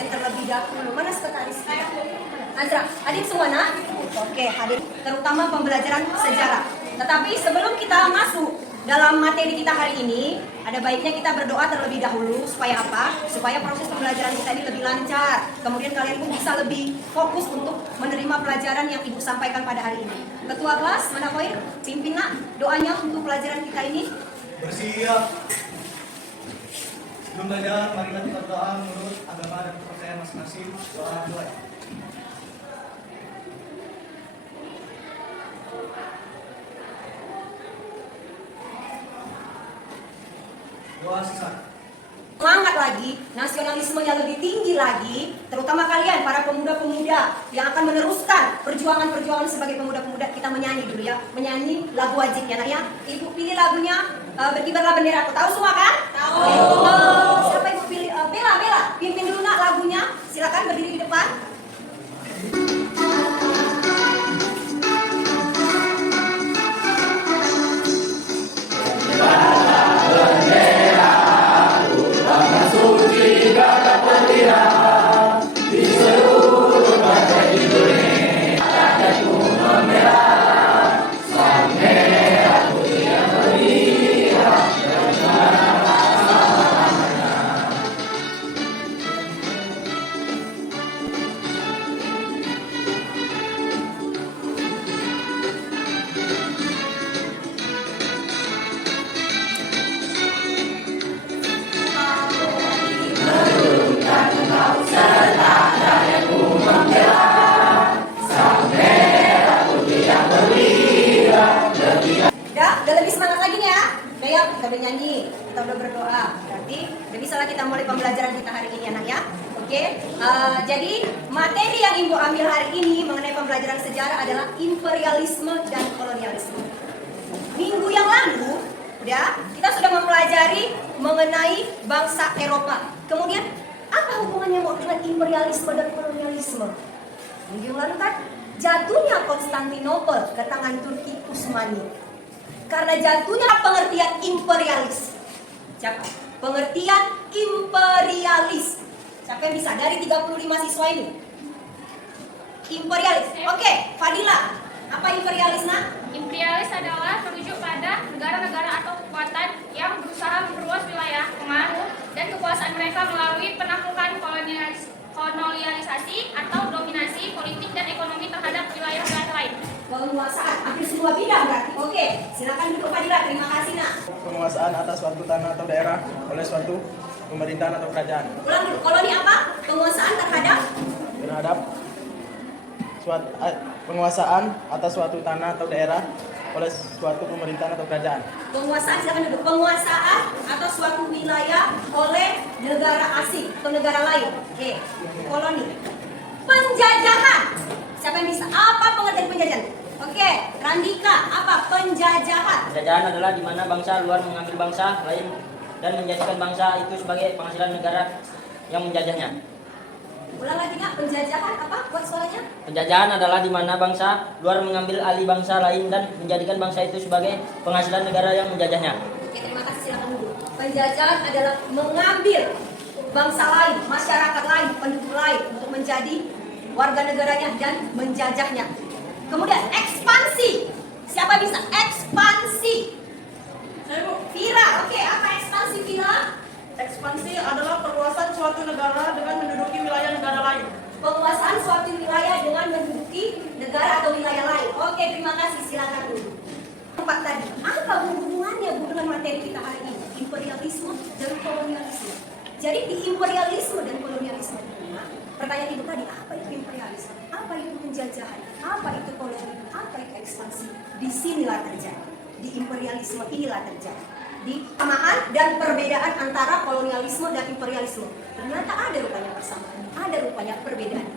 absen terlebih dahulu. Mana sekretaris saya? Azra, hadir semua nak? Oke, hadir. Terutama pembelajaran sejarah. Tetapi sebelum kita masuk dalam materi kita hari ini, ada baiknya kita berdoa terlebih dahulu. Supaya apa? Supaya proses pembelajaran kita ini lebih lancar. Kemudian kalian pun bisa lebih fokus untuk menerima pelajaran yang Ibu sampaikan pada hari ini. Ketua kelas, mana Koir? Pimpin nak doanya untuk pelajaran kita ini. Bersiap. Sebelum belajar, marilah kita berdoa menurut agama dan kepercayaan masing-masing. Doa mulai. Doa sisa. Semangat lagi, nasionalismenya lebih tinggi lagi, terutama kalian para pemuda-pemuda yang akan meneruskan perjuangan-perjuangan sebagai pemuda-pemuda. Kita menyanyi dulu ya, menyanyi lagu wajib ya nak ya. Ibu pilih lagunya Berkibarlah Benderaku. Tahu semua kan? Tahu. Siapa ibu pilih? Bella, pimpin dulu nak lagunya. Silakan berdiri di depan. Udah lebih semangat lagi nih ya. Udah ya, kita udah nyanyi, kita udah berdoa. Berarti udah bisa lah kita mulai pembelajaran kita hari ini anak ya. Oke, jadi materi yang Ibu ambil hari ini mengenai pembelajaran sejarah adalah imperialisme dan kolonialisme. Minggu yang lalu, udah kita sudah mempelajari mengenai bangsa Eropa. Kemudian apa hubungannya dengan imperialisme dan kolonialisme? Minggu yang lalu kan jatuhnya Konstantinopel ke tangan Turki Utsmani. Karena jatuhnya pengertian imperialis. Siapa? Pengertian imperialis. Siapa yang bisa? Dari 35 siswa ini. Imperialis. Oke, Fadila. Apa imperialis nak? Imperialis adalah merujuk pada negara-negara atau kekuatan yang berusaha memperluas wilayah pengaruh dan kekuasaan mereka melalui penaklukan kolonialisasi atau dominasi politik dan ekonomi terhadap wilayah-wilayah lain. Penguasaan hampir semua bidang berarti. Oke, silakan duduk Fadila. Terima kasih nak. Penguasaan atas suatu tanah atau daerah oleh suatu pemerintahan atau kerajaan. Ulang dulu. Koloni apa? Penguasaan terhadap penguasaan atas suatu tanah atau daerah oleh suatu pemerintahan atau kerajaan. penguasaan, silakan duduk. Penguasaan atau suatu wilayah oleh negara asing atau negara lain. Oke, koloni. Penjajahan. Siapa yang bisa? Apa pengertian penjajahan? Oke, Randika, apa penjajahan? Penjajahan adalah di mana bangsa luar mengambil bangsa lain dan menjadikan bangsa itu sebagai penghasilan negara yang menjajahnya. Ulang lagi nggak? Penjajahan apa? Buat suaranya? Penjajahan adalah di mana bangsa luar mengambil alih bangsa lain dan menjadikan bangsa itu sebagai penghasilan negara yang menjajahnya. Oke, terima kasih. Silakan dulu. Penjajahan adalah mengambil bangsa lain, masyarakat lain, penduduk lain untuk menjadi warga negaranya dan menjajahnya. Kemudian ekspansi. Siapa bisa? Ekspansi. Vira, oke, apa ekspansi Vira? Ekspansi adalah perluasan suatu negara dengan menduduki wilayah negara lain. Penguasaan suatu wilayah dengan menduduki negara atau wilayah lain. Oke, terima kasih. Silakan dulu. Tempat tadi, apa hubungannya dengan materi kita hari ini? Imperialisme dan kolonialisme. Jadi di imperialisme dan kolonialisme ini, pertanyaan ibu tadi, apa itu imperialisme? Apa itu penjajahan? Apa itu koloni? Apa itu ekspansi? Di sinilah terjadi. Di imperialisme inilah terjadi. Di kesamaan dan perbedaan antara kolonialisme dan imperialisme. Ternyata ada rupanya persamaan, ada rupanya perbedaan.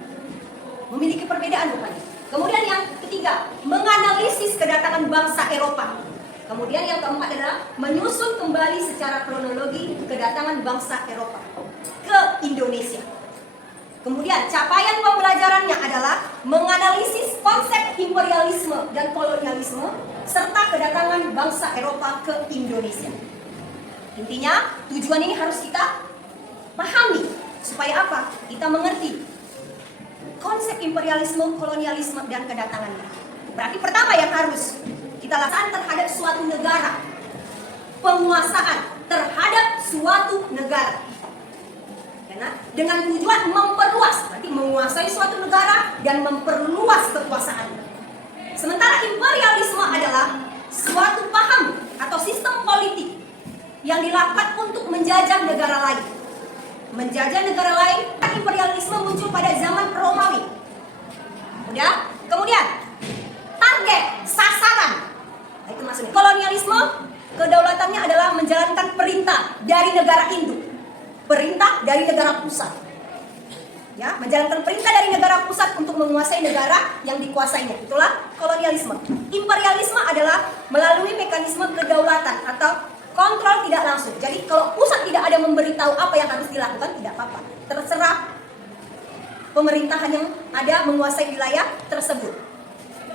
Memiliki perbedaan rupanya. Kemudian yang ketiga, menganalisis kedatangan bangsa Eropa. Kemudian yang keempat adalah menyusun kembali secara kronologi kedatangan bangsa Eropa ke Indonesia. Kemudian capaian pembelajarannya adalah menganalisis konsep imperialisme dan kolonialisme serta kedatangan bangsa Eropa ke Indonesia. Intinya tujuan ini harus kita pahami Supaya apa? Kita mengerti konsep imperialisme, kolonialisme, dan kedatangannya. Berarti pertama yang harus kita lakukan terhadap suatu negara, penguasaan terhadap suatu negara. Karena dengan tujuan memperluas, berarti menguasai suatu negara dan memperluas kekuasaan. Sementara imperialisme adalah suatu paham atau sistem politik yang dilakukan untuk menjajah negara lain. Menjajah negara lain, imperialisme muncul pada zaman Romawi. Udah? Kemudian target, sasaran. Nah, itu maksudnya. Kolonialisme, kedaulatannya adalah menjalankan perintah dari negara induk. Perintah dari negara pusat. Ya, menjalankan perintah dari negara pusat untuk menguasai negara yang dikuasainya. Itulah kolonialisme. Imperialisme adalah melalui mekanisme kedaulatan atau kontrol tidak langsung. Jadi kalau pusat tidak ada memberitahu apa yang harus dilakukan, tidak apa-apa. Terserah pemerintahan yang ada menguasai wilayah tersebut.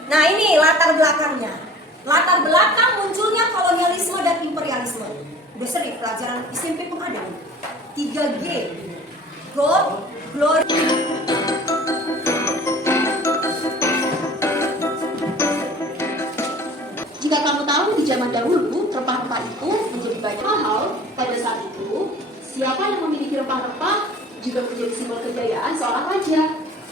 Nah, ini latar belakangnya. Latar belakang munculnya kolonialisme dan imperialisme. Udah sering pelajaran SMP pun ada. 3G. Gold, glory. Jika kamu tahu di zaman dahulu rempah-rempah itu menjadi banyak mahal pada saat itu, siapa yang memiliki rempah-rempah juga menjadi simbol kejayaan seorang raja.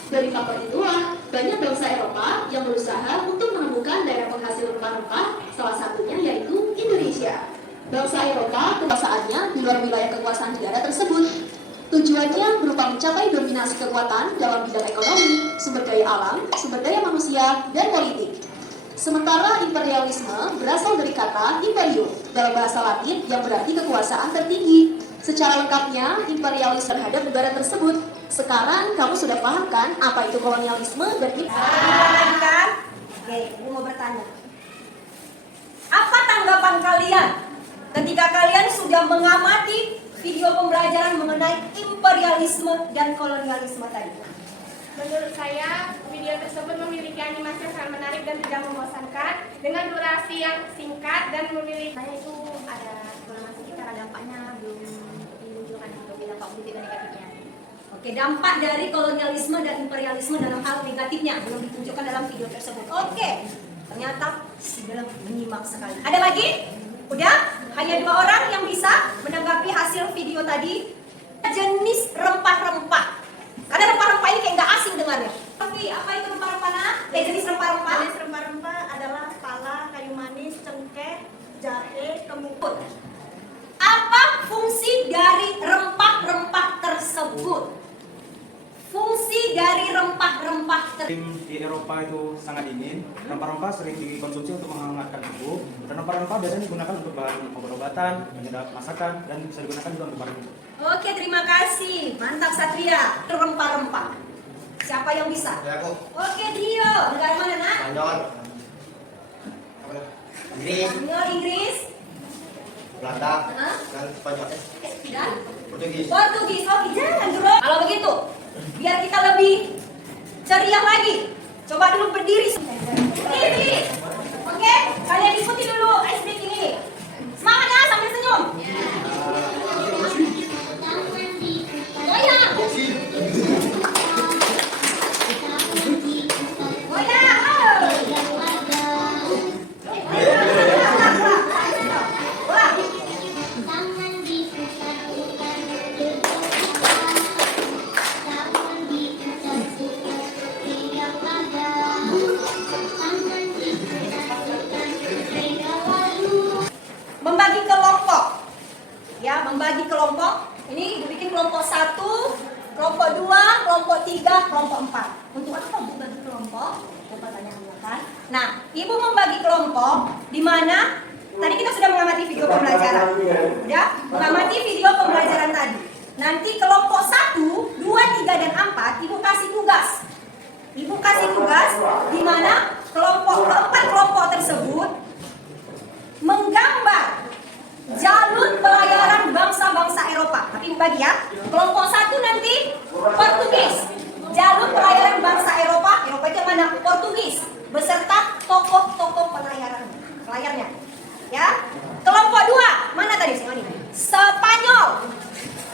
Dari faktor itulah banyak bangsa Eropa yang berusaha untuk menemukan daerah penghasil rempah-rempah, salah satunya yaitu Indonesia. Bangsa Eropa kekuasaannya di luar wilayah kekuasaan negara tersebut. Tujuannya berupa mencapai dominasi kekuatan dalam bidang ekonomi, sumber daya alam, sumber daya manusia, dan politik. Sementara imperialisme berasal dari kata imperium dalam bahasa Latin yang berarti kekuasaan tertinggi. Secara lengkapnya, imperialisme terhadap negara tersebut. Sekarang kamu sudah paham kan apa itu kolonialisme dan Kan? Oke, aku mau bertanya. Apa tanggapan kalian ketika kalian sudah mengamati video pembelajaran mengenai imperialisme dan kolonialisme tadi? Menurut saya, video tersebut memiliki animasi yang sangat menarik dan tidak membosankan dengan durasi yang singkat dan memiliki Saya itu ada informasi kita dampaknya belum dimunculkan untuk dampak positif dan negatifnya. Oke, dampak dari kolonialisme dan imperialisme dalam hal negatifnya belum ditunjukkan dalam video tersebut. Oke, ternyata sudah menyimak sekali. Ada lagi? Udah? Hanya 2 orang yang bisa menanggapi hasil video tadi. Jenis rempah-rempah. Karena rempah-rempah ini kayak nggak asing dengarnya. Tapi apa itu rempah-rempah? Jenis rempah-rempah. Jenis rempah-rempah adalah pala, kayu manis, cengkeh, jahe, kemudian. Apa fungsi dari rempah-rempah tersebut? Fungsi dari rempah-rempah tersebut. Di Eropa itu sangat dingin. Rempah-rempah sering dikonsumsi untuk menghangatkan tubuh. Dan rempah-rempah biasanya digunakan untuk bahan obat-obatan, penyedap masakan, dan bisa digunakan juga untuk bahan. Oke, terima kasih. Mantap Satria. Rempah-rempah. Siapa yang bisa? Ya, aku. Oke, Dio. Negara mana, nak? Spanyol. Inggris, Spanyol, Inggris. Belanda, Hah? dan Spanyol. Dan Portugis. Portugis. Oke, jangan dulu. Kalau begitu, biar kita lebih ceria lagi. Coba dulu berdiri. Berdiri. Oke, kalian ikuti dulu ice breaking ini. Semangat ya, sambil senyum. Goyang. Goyang. Membagi kelompok. Ya, membagi kelompok. Ini dibikin kelompok 1, kelompok 2, kelompok 3, kelompok 4. Untuk apa membagi kelompok? Pertanyaan kan. Nah, Ibu membagi kelompok di mana tadi kita sudah mengamati video pembelajaran. Ya, mengamati video pembelajaran tadi. Nanti kelompok 1, 2, 3 dan 4 Ibu kasih tugas. Ibu kasih tugas di mana keempat kelompok tersebut menggambar jalur pelayaran bangsa-bangsa Eropa. Tapi Ibu bagi ya. Kelompok 1 nanti Portugis. Jalur pelayaran bangsa Eropa. Eropa itu mana? Portugis. Beserta tokoh-tokoh pelayarnya. Ya. Kelompok 2 mana tadi? Spanyol.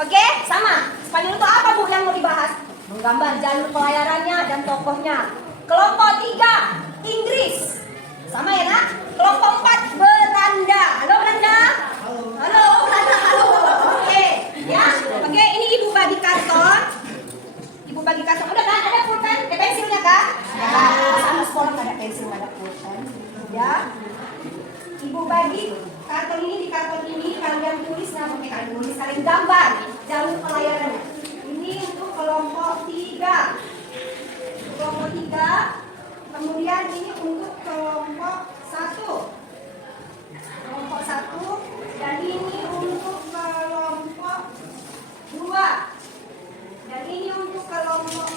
Oke, sama. Spanyol itu apa Bu yang mau dibahas? Menggambar jalur pelayarannya dan tokohnya. Kelompok 3 Inggris. Sama ya nak? Kelompok 4 Belanda. Halo Belanda. Halo Belanda. Halo. Oke. Ya. Oke, ini Ibu bagi karton. Ibu bagi karton. Udah kan? Ada pulpen? Ada pensilnya kan? Ya. Sama sekolah nggak ada pensil, nggak ada pulpen. Ya. Ibu bagi karton ini, di karton ini kalian tulis nama kalian tulis, kalian gambar jalur pelayarannya. Ini untuk kelompok 3. Kelompok 3. Kemudian ini untuk kelompok 1. Kelompok 1 dan ini untuk kelompok 2. Dan ini untuk kelompok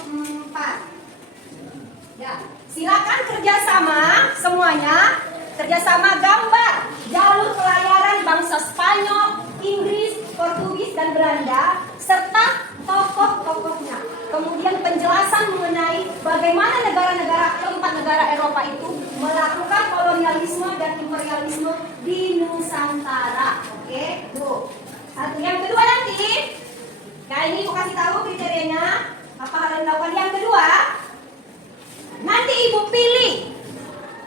4. Ya, silakan kerjasama semuanya. Kerjasama gambar jalur pelayaran bangsa Spanyol, Inggris, Portugis, dan Belanda serta tokoh-tokohnya. Kemudian penjelasan mengenai bagaimana keempat negara Eropa itu melakukan kolonialisme dan imperialisme di Nusantara. Oke, Bu. Satu. Yang kedua nanti, nah ini Ibu kasih tahu kriterianya apa hal yang dilakukan. Yang kedua, nanti Ibu pilih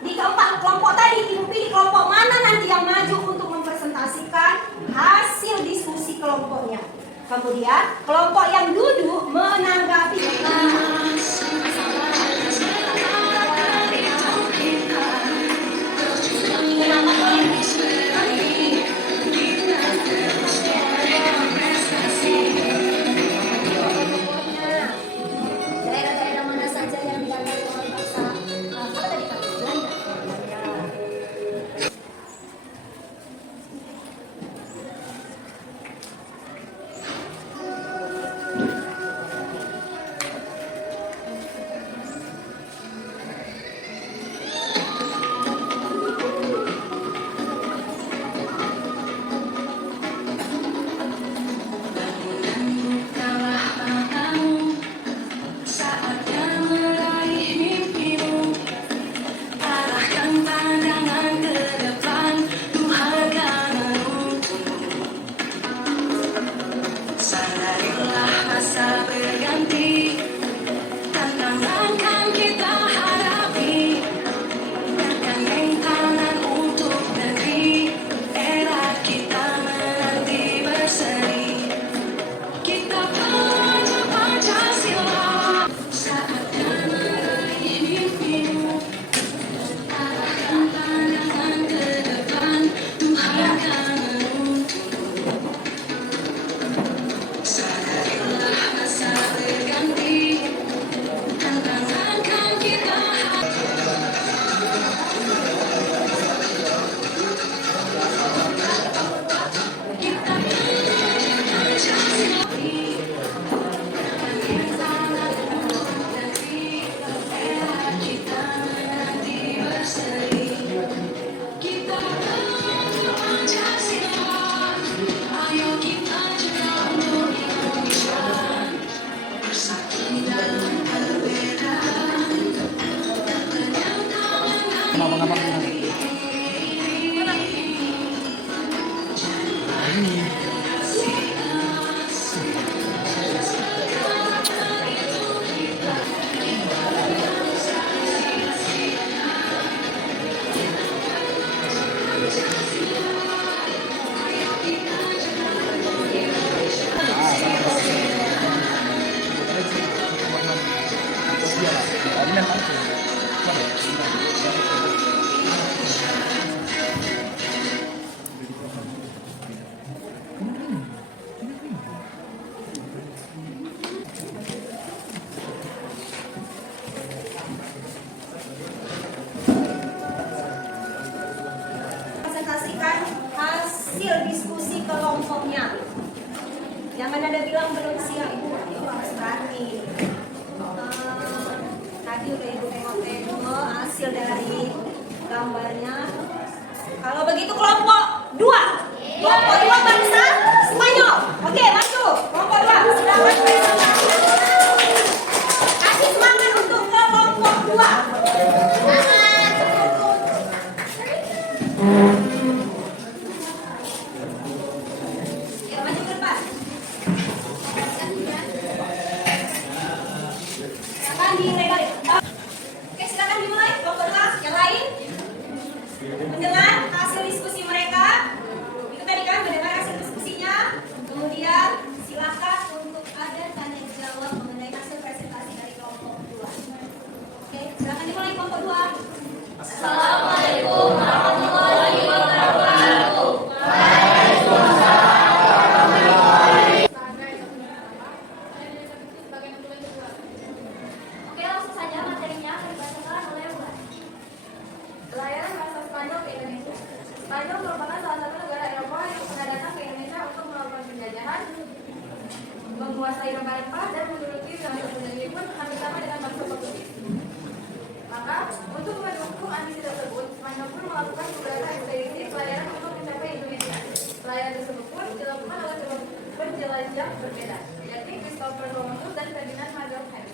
di keempat kelompok tadi, Ibu pilih kelompok mana nanti yang maju untuk mempresentasikan hasil diskusi kelompoknya. Kemudian kelompok yang duduk menanggapi. Daerah-daerah mana saja yang didatangi oleh bangsa apa tadi Kak? Belanda. Presentasikan hasil diskusi kelompoknya. Jangan ada bilang belum siap, Ibu harus berani. Tadi udah Ibu tengok-tengok hasil dari gambarnya. Kalau begitu kelompok 2. Kelompok 2 bangsa Spanyol. Oke, maju. Kelompok 2. Silakan presentasi. Kasih semangat untuk kelompok 2. Ya, maju ke depan. mendengar hasil diskusi mereka. Itu tadi kan mendengar hasil diskusinya. Kemudian silakan untuk ada tanya jawab mengenai hasil presentasi dari kelompok 2. Oke, silakan dimulai kelompok 2. Assalamualaikum warahmatullahi wabarakatuh. Oke, langsung saja materinya akan dibacakan oleh Mbak. Pelayaran bahasa Spanyol ke Indonesia. Spanyol merupakan salah satu negara Eropa yang pernah datang ke Indonesia untuk melakukan penjajahan, menguasai rempah-rempah dan menduduki wilayah negeri pun hampir sama dengan bangsa Portugis. Maka, untuk mendukung ambisi tersebut, Spanyol pun melakukan beberapa ekspedisi pelayaran untuk mencapai Indonesia. Pelayaran tersebut pun dilakukan oleh dua penjelajah berbeda, yakni Christopher Columbus dan Ferdinand Magellan.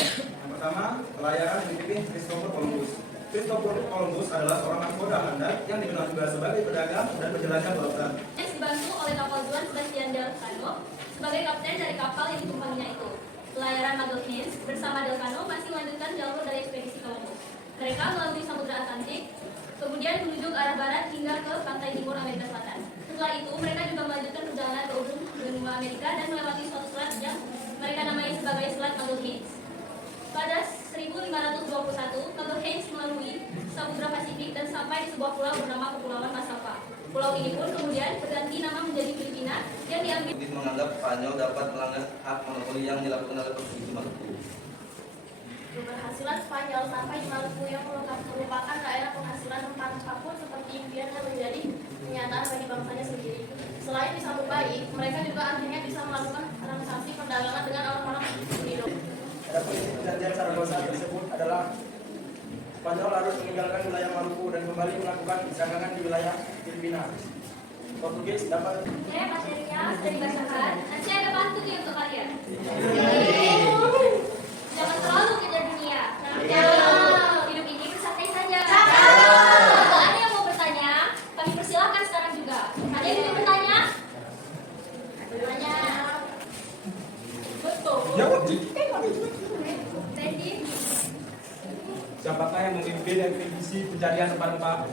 Yang pertama, pelayaran yang dipimpin Christopher Columbus. Christopher Columbus adalah seorang nahkoda Belanda yang dikenal juga sebagai pedagang dan penjelajah lautan. Dibantu oleh kapal Juan Sebastian Delcano sebagai kapten dari kapal yang ditumpanginya itu. Pelayaran Magellan bersama Delcano masih melanjutkan jalur dari ekspedisi Columbus. Mereka melalui Samudra Atlantik, kemudian menuju ke arah barat hingga ke pantai timur Amerika Selatan. Setelah itu, mereka juga melanjutkan perjalanan ke ujung benua Amerika dan melewati suatu selat yang mereka namai sebagai Selat Magellan. Pada 1521, Magellan melalui Samudra Pasifik dan sampai di sebuah pulau bernama Kepulauan Massawa. Pulau ini pun kemudian berganti nama menjadi Filipina yang diambil. Portugis menganggap Spanyol dapat melanggar hak monopoli yang dilakukan oleh Portugis Maluku. Keberhasilan Spanyol sampai di Maluku yang merupakan daerah penghasilan rempah-rempah pun seperti impian yang menjadi kenyataan bagi bangsanya sendiri. Selain disambut baik, mereka juga akhirnya bisa melakukan transaksi perdagangan dengan orang-orang di Adapun isi perjanjian Saragossa tersebut adalah Spanyol harus meninggalkan wilayah Maluku dan kembali melakukan dagangan di wilayah Filipina. Portugis dapat. Oke, materinya sudah dibacakan. Nanti ada bantu nih untuk kalian. Jangan terlalu kejar dunia. Hidup ini bersantai saja. Kalau ada yang mau bertanya, kami persilakan sekarang juga. Ada yang mau bertanya? Bertanya. Betul. Jawab. Ready? Siapakah yang memimpin ekspedisi pencarian rempah-rempah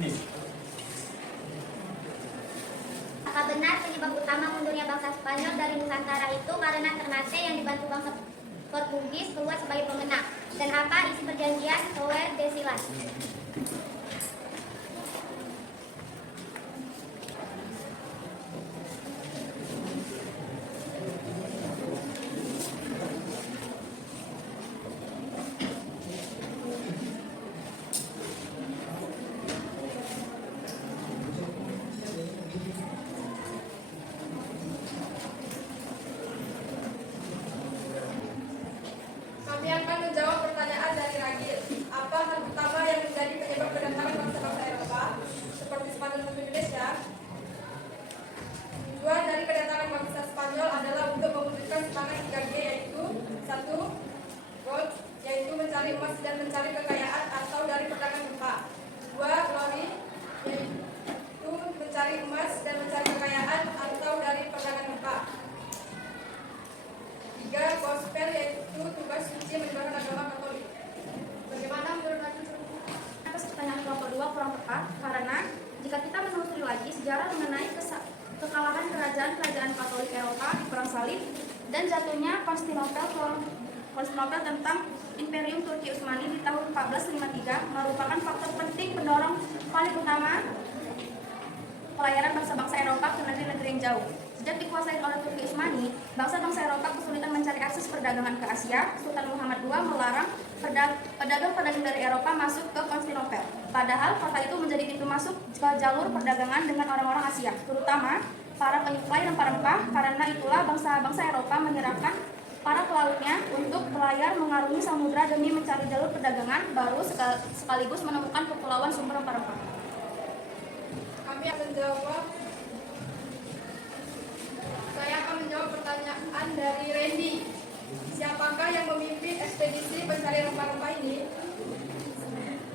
ini? Apakah benar penyebab utama mundurnya bangsa Spanyol dari Nusantara itu karena Ternate yang dibantu bangsa Portugis keluar sebagai pemenang? Dan apa isi perjanjian Tordesillas? Kami akan menjawab pertanyaan dari Ragil. Apa hal utama yang menjadi penyebab kedatangan bangsa-bangsa Eropa seperti Spanyol ke Indonesia? Tujuan dari kedatangan bangsa Spanyol adalah untuk mewujudkan semangat 3G, yaitu 1. Gold, yaitu mencari emas dan mencari kekayaan atau dari perdagangan rempah. 2. Glory, yaitu mencari emas dan mencari kekayaan atau dari perdagangan rempah. 3. Gospel, yaitu tugas suci menyebarkan agama Katolik. Bagaimana menurut Ragil? Atas pertanyaan kelompok 2 kurang tepat, karena jika kita menelusuri lagi sejarah mengenai kekalahan kerajaan-kerajaan Katolik Eropa di Perang Salib dan jatuhnya Konstantinopel tentang Imperium Turki Utsmani di tahun 1453 merupakan faktor penting pendorong paling utama pelayaran bangsa-bangsa Eropa ke negeri-negeri yang jauh. Sejak dikuasai oleh Turki Utsmani, bangsa-bangsa Eropa kesulitan mencari akses perdagangan ke Asia. Sultan Muhammad II melarang pedagang-pedagang dari Eropa masuk ke Konstantinopel. Padahal kota itu menjadi pintu masuk ke jalur perdagangan dengan orang-orang Asia, terutama para penyuplai rempah-rempah. Karena itulah bangsa-bangsa Eropa menyerahkan para pelautnya untuk berlayar mengarungi samudra demi mencari jalur perdagangan baru sekaligus menemukan kepulauan sumber rempah-rempah. Kami akan menjawab. Saya akan menjawab pertanyaan dari Randy. Siapakah yang memimpin ekspedisi pencarian rempah-rempah ini?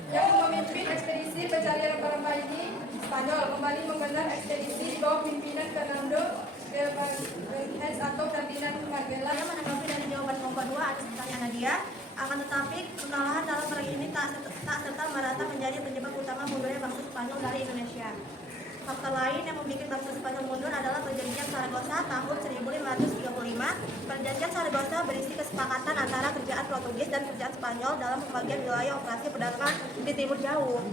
Yang memimpin ekspedisi pencarian rempah-rempah ini Spanyol kembali menggelar ekspedisi di bawah pimpinan Fernando de Valdez atau Ferdinand Magellan. Saya menanggapi dari jawaban kelompok 2 atas pertanyaan Nadia. Akan tetapi, kekalahan dalam perang ini tak serta-merta menjadi penyebab utama mundurnya bangsa Spanyol dari Indonesia. Faktor lain yang membuat bangsa Spanyol mundur adalah Perjanjian Saragossa tahun 1535. Perjanjian Saragossa berisi kesepakatan antara kerajaan Portugis dan kerajaan Spanyol dalam pembagian wilayah operasi perdagangan di Timur Jauh.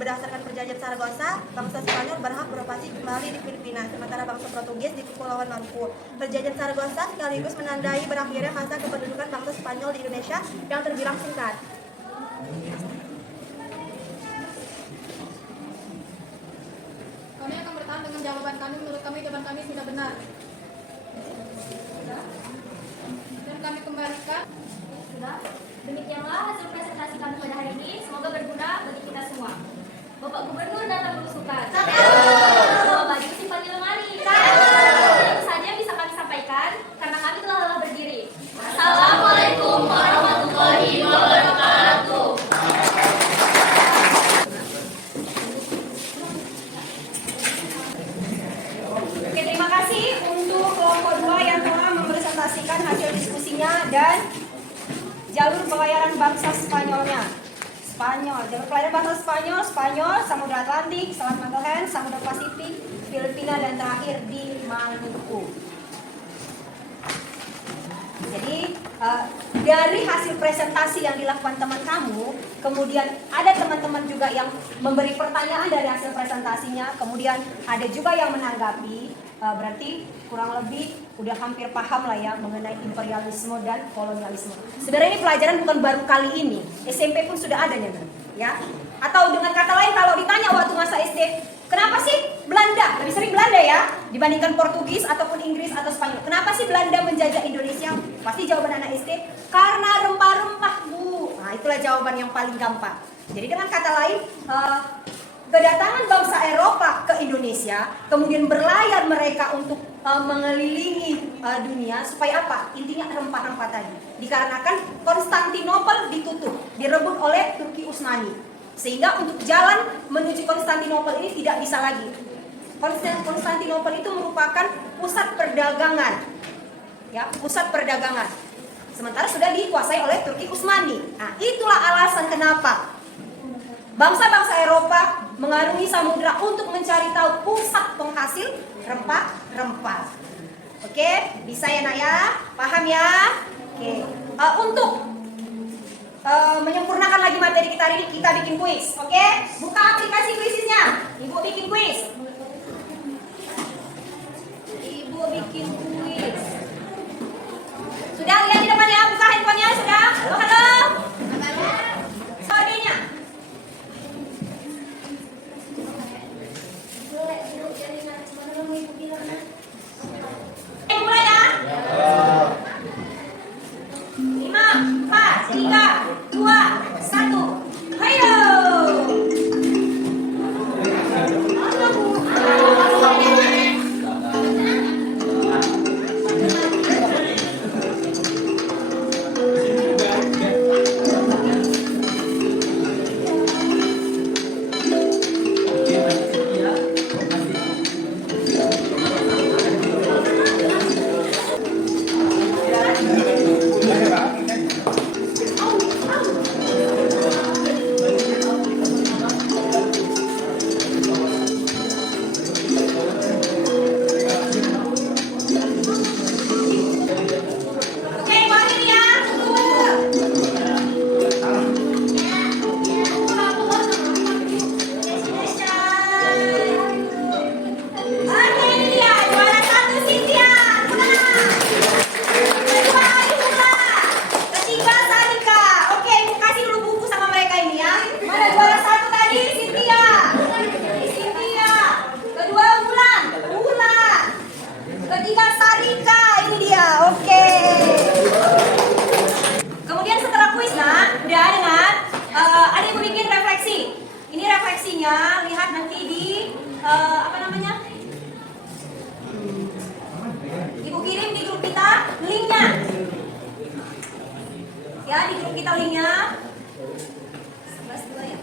Berdasarkan Perjanjian Saragossa, bangsa Spanyol berhak beroperasi kembali di Filipina, sementara bangsa Portugis di Kepulauan Maluku. Perjanjian Saragossa sekaligus menandai berakhirnya masa kependudukan bangsa Spanyol di Indonesia yang terbilang singkat. Kami akan bertahan dengan jawaban kami. Menurut kami jawaban kami sudah benar. Dan kami kembalikan. Sudah. Demikianlah hasil presentasi kami pada hari ini. Semoga berguna bagi kita semua. Bapak Gubernur datang berusukan. Bapak Maju simpan di lemari. Itu saja yang bisa kami sampaikan karena kami telah lelah berdiri. Assalamualaikum warahmatullahi wabarakatuh. Oke, terima kasih untuk kelompok 2 yang telah mempresentasikan hasil diskusinya dan jalur pelayaran bangsa Spanyolnya. Jalur pelayaran bangsa Spanyol, Samudra Atlantik, Selat Magellan, Samudra Pasifik, Filipina, dan terakhir di Maluku. Jadi dari hasil presentasi yang dilakukan teman kamu, kemudian ada teman-teman juga yang memberi pertanyaan dari hasil presentasinya, kemudian ada juga yang menanggapi, berarti kurang lebih udah hampir paham lah ya mengenai imperialisme dan kolonialisme. Sebenarnya ini pelajaran bukan baru kali ini, SMP pun sudah adanya kan? Ya. Atau dengan kata lain kalau ditanya waktu masa SD, kenapa sih Belanda, lebih sering Belanda ya dibandingkan Portugis ataupun Inggris atau Spanyol? Kenapa sih Belanda menjajah Indonesia? Pasti jawaban anak SD, karena rempah-rempah Bu. Nah itulah jawaban yang paling gampang. Jadi dengan kata lain, kedatangan bangsa Eropa ke Indonesia, kemudian berlayar mereka untuk mengelilingi dunia, supaya apa? Intinya rempah-rempah tadi. Dikarenakan Konstantinopel ditutup, direbut oleh Turki Utsmani. Sehingga untuk jalan menuju Konstantinopel ini tidak bisa lagi. Konstantinopel itu merupakan pusat perdagangan. Ya, pusat perdagangan. Sementara sudah dikuasai oleh Turki Utsmani. Nah, itulah alasan kenapa bangsa-bangsa Eropa mengarungi samudra untuk mencari tahu pusat penghasil rempah-rempah. Oke, bisa ya nak ya? Paham ya? Oke. Untuk menyempurnakan lagi materi kita hari ini, kita bikin kuis. Oke? Buka aplikasi kuisnya. Ibu bikin kuis. Ibu bikin kuis. Sudah lihat di depan ya? Buka handphonenya sudah? Halo, halo. Soalnya. Mulai ya. 5, 4, 3, 2, 1. Hayo. Lihat nanti di Ibu kirim di grup kita linknya. Ya, di grup kita linknya. 11 2 ya.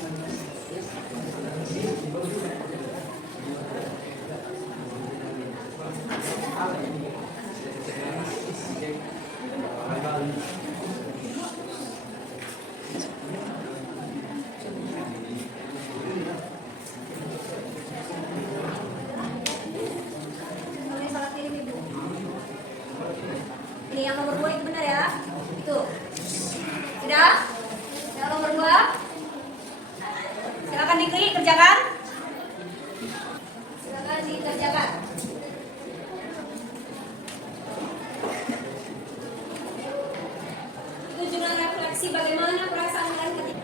isi bagaimana perasaan kalian ketika.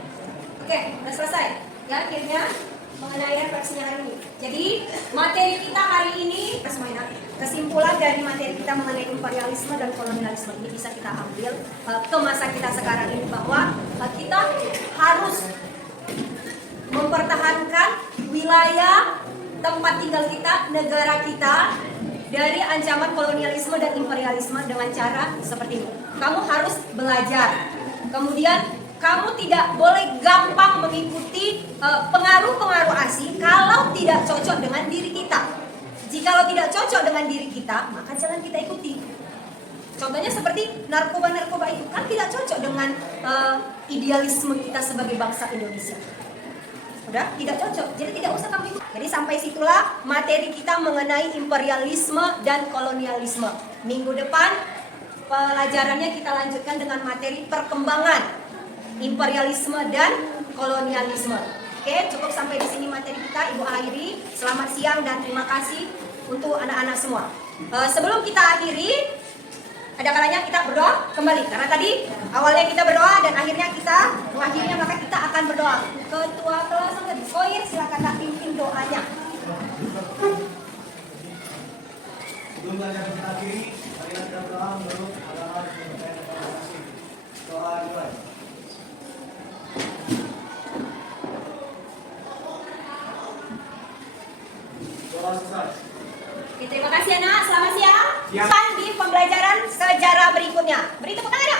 Oke, udah selesai. Ya, akhirnya mengenai refleksinya hari ini. Jadi, materi kita hari ini, kesimpulan dari materi kita mengenai imperialisme dan kolonialisme ini bisa kita ambil ke masa kita sekarang ini, bahwa kita harus mempertahankan wilayah tempat tinggal kita, negara kita dari ancaman kolonialisme dan imperialisme dengan cara seperti ini. Kamu harus belajar. Kemudian kamu tidak boleh gampang mengikuti pengaruh-pengaruh asing kalau tidak cocok dengan diri kita. Jikalau tidak cocok dengan diri kita, maka jangan kita ikuti. Contohnya seperti narkoba-narkoba itu kan tidak cocok dengan idealisme kita sebagai bangsa Indonesia. Udah, tidak cocok. Jadi tidak usah kamu ikut. Jadi sampai situlah materi kita mengenai imperialisme dan kolonialisme. Minggu depan pelajarannya kita lanjutkan dengan materi perkembangan imperialisme dan kolonialisme. Oke, cukup sampai di sini materi kita. Ibu akhiri. Selamat siang dan terima kasih untuk anak-anak semua. Sebelum kita akhiri, ada kalanya kita berdoa kembali. Karena tadi awalnya kita berdoa dan akhirnya kita mengakhirinya, maka kita akan berdoa. Ketua kelas Koir, silakan Kak pimpin doanya. Sebelum belajar kita akhiri, marilah kita berdoa menurut hal-hal yang berkaitan dengan masing-masing. Doa dimulai. Doa selesai. Oke, terima kasih anak. Selamat siang. Di pembelajaran sejarah berikutnya. Beri tepuk tangan ya.